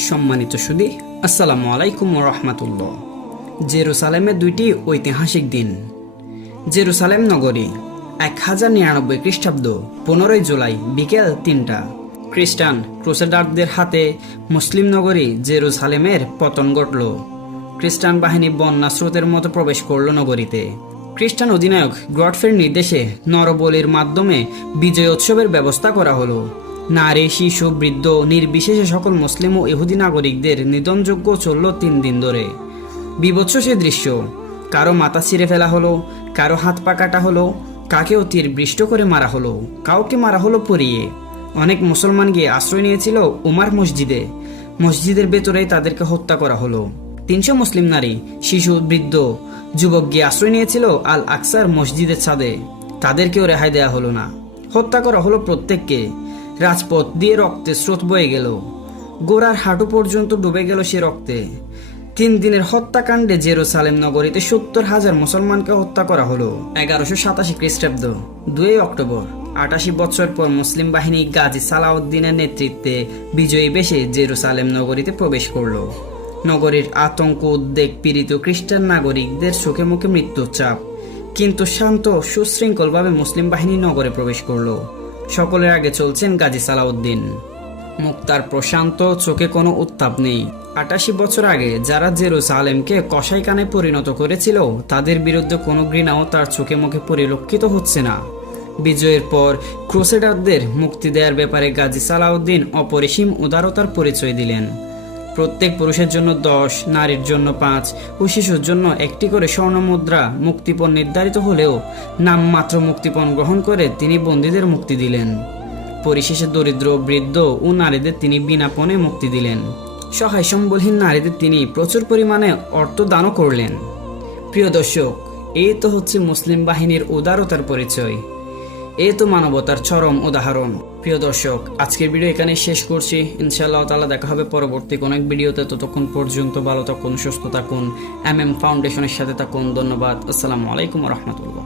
সম্মানিত সুধী, আসসালামু আলাইকুম ওয়া রাহমাতুল্লাহ। জেরুসালেমের দুইটি ঐতিহাসিক দিন। জেরুসালেম নগরী 1099 খ্রিস্টাব্দ 15 জুলাই বিকেল 3টা। খ্রিস্টান ক্রুসেডারদের হাতে মুসলিম নগরী জেরুসালেমের পতন ঘটল। খ্রিস্টান বাহিনী বন্যা স্রোতের মতো প্রবেশ করল নগরীতে। খ্রিস্টান অধিনায়ক গ্রটফের নির্দেশে নরবলির মাধ্যমে বিজয় উৎসবের ব্যবস্থা করা হলো। নারী, শিশু, বৃদ্ধ নির্বিশেষে সকল মুসলিম ও ইহুদি নাগরিকদের নিধনযোগ্য চলল 3 দিন ধরে। বিভৎস সে দৃশ্য। কারো মাথা ছিঁড়ে ফেলা হলো, কারো হাত পা কাটা হলো, কাকেও তীর বৃষ্ট করে মারা হলো, কাউকে মারা হলো পরিয়ে। অনেক মুসলমান গিয়ে আশ্রয় নিয়েছিল উমার মসজিদে। মসজিদের ভেতরেই তাদেরকে হত্যা করা হলো। 300 মুসলিম নারী, শিশু, বৃদ্ধ, যুবক গিয়ে আশ্রয় নিয়েছিল আল আকসার মসজিদের ছাদে। তাদেরকেও রেহাই দেয়া হলো না। হত্যা করা হলো প্রত্যেককে। রাজপথ দিয়ে রক্তের স্রোত বয়ে গেল। গোড়ার হাঁটু পর্যন্ত ডুবে গেল সে রক্তে। 3 দিনের হত্যাকাণ্ডে জেরুসালেম নগরীতে 70,000 মুসলমানকে হত্যা করা হলো। 1187 খ্রিস্টাব্দ 2 অক্টোবর 88 বছর পর মুসলিম বাহিনী গাজী সালাউদ্দিনের নেতৃত্বে বিজয়ী বেশে জেরুসালেম নগরীতে প্রবেশ করল। নগরীর আতঙ্ক, উদ্বেগ পীড়িত খ্রিস্টান নাগরিকদের চোখে মুখে মৃত্যুর চাপ। কিন্তু শান্ত সুশৃঙ্খলভাবে মুসলিম বাহিনী নগরে প্রবেশ করলো। সকলের আগে চলছেন গাজী সালাউদ্দিন। মুক্তার প্রশান্ত, চোখে কোনো উত্তাপ নেই। 88 বছর আগে যারা জেরুসালেমকে কসাইখানায় পরিণত করেছিল, তাদের বিরুদ্ধে কোনো ঘৃণাও তার চোখে মুখে পরিলক্ষিত হচ্ছে না। বিজয়ের পর ক্রুসেডারদের মুক্তি দেওয়ার ব্যাপারে গাজী সালাউদ্দিন অপরিসীম উদারতার পরিচয় দিলেন। প্রত্যেক পুরুষের জন্য 10, নারীর জন্য 5 ও শিশুর জন্য 1টি করে স্বর্ণ মুদ্রা মুক্তিপণ নির্ধারিত হলেও নামমাত্র মুক্তিপণ গ্রহণ করে তিনি বন্দীদের মুক্তি দিলেন। পরিশেষে দরিদ্র, বৃদ্ধ ও নারীদের তিনি বিনা পণে মুক্তি দিলেন। সহায় সম্বলহীন নারীদের তিনি প্রচুর পরিমাণে অর্থ দানও করলেন। প্রিয় দর্শক, এই তো হচ্ছে মুসলিম বাহিনীর উদারতার পরিচয়। এই তো মানবতার চরম উদাহরণ। প্রিয় দর্শক, আজকের ভিডিও এখানেই শেষ করছি। ইনশাআল্লাহ তাআলা দেখা হবে পরবর্তী কোনো এক ভিডিওতে। ততক্ষণ পর্যন্ত ভালো থাকুন, সুস্থ থাকুন, MM ফাউন্ডেশনের সাথে থাকুন। ধন্যবাদ। আসসালামু আলাইকুম ওয়া রাহমাতুল্লাহ।